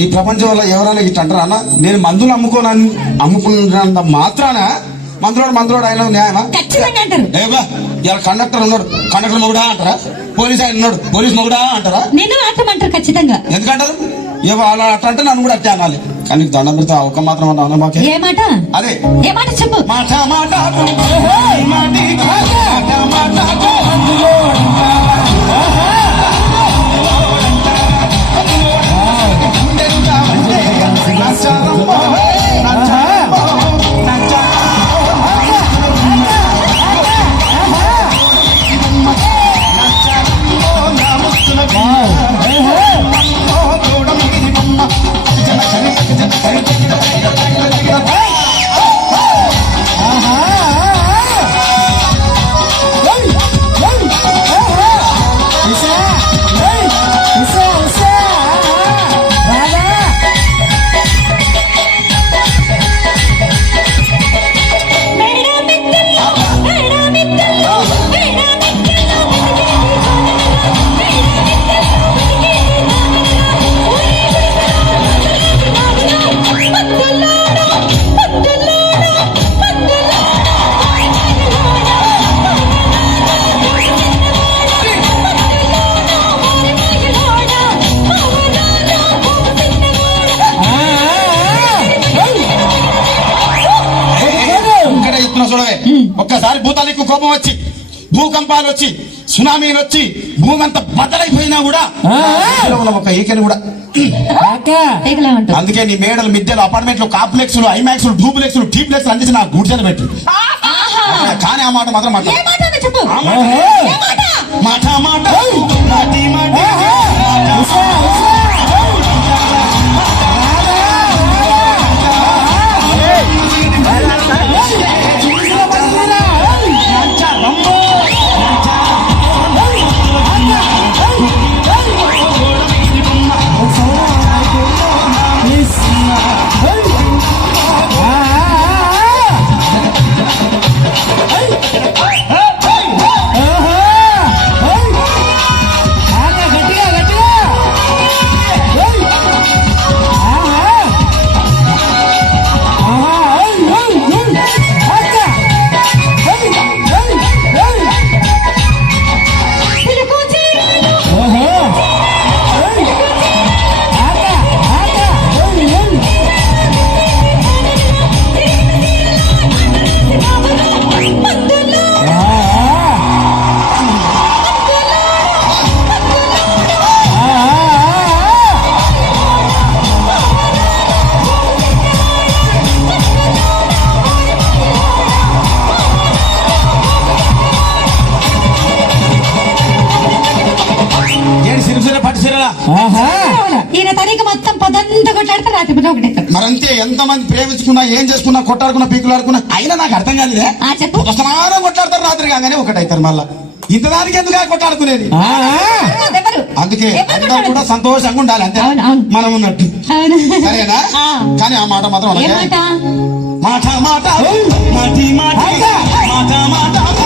ఈ ప్రపంచంలో ఎవరైనా ఇట్లా అంటారా అన్న? నేను మందులు అమ్ముకున్నంత మాత్రాన మందులోడు ఆయన న్యాయమా? ఖచ్చితంగా అంటారు. ఇలా కండక్టర్ ఉన్నాడు, కండక్టర్ మొగుడా అంటారా? పోలీస్ ఆయన ఉన్నాడు, పోలీస్ మొగుడా అంటారా? నేను అంటారు ఖచ్చితంగా. ఎందుకంటారు? అలా అట్లా అంటే నన్ను కూడా అట్టే అనాలి. కానీ దండం పెడితే ఒక మాత్రం అన్నా మాకే. ఏ మాట? అదే ఏ మాట చెప్పు. మాట మాట ఒక్కసారి భూతాలకు కోపం వచ్చి, భూకంపాలు వచ్చి, సునామీలు వచ్చి, భూమి అంతా బద్దలైపోయినా కూడా ఒక ఈకని కూడా. అందుకే నీ మేడలు, మిద్దెలు, అపార్ట్మెంట్లు, కాంప్లెక్స్లు, ఐమాక్స్లు, డూప్లెక్స్లు, టీప్లెక్స్లు అందించి నా గుడిజలు పెట్టి. కానీ ఆ మాట మాత్రం మాట ఈయన తనకి మొత్తం పదంతా కొట్లాడతారు, రాత్రి ఒకటే. మరంతే, ఎంతమంది ప్రేమించుకున్నా, ఏం చేసుకున్నా, కొట్టాడుకున్నా, పీకులాడుకున్నా, అయినా నాకు అర్థం కాలేదే. చెప్పు. సమానం కొట్లాడతారు, రాత్రి కాగానే ఒకటైతారు. మళ్ళా ఇంతదానికి ఎందుకు కొట్టాడుకునేది? అందుకే అందరూ కూడా సంతోషంగా ఉండాలి, అంతే మనం ఉన్నట్టు. సరేనా? కానీ ఆ మాట మాత్రం అలాగే మాట మాట మాట మాట మాట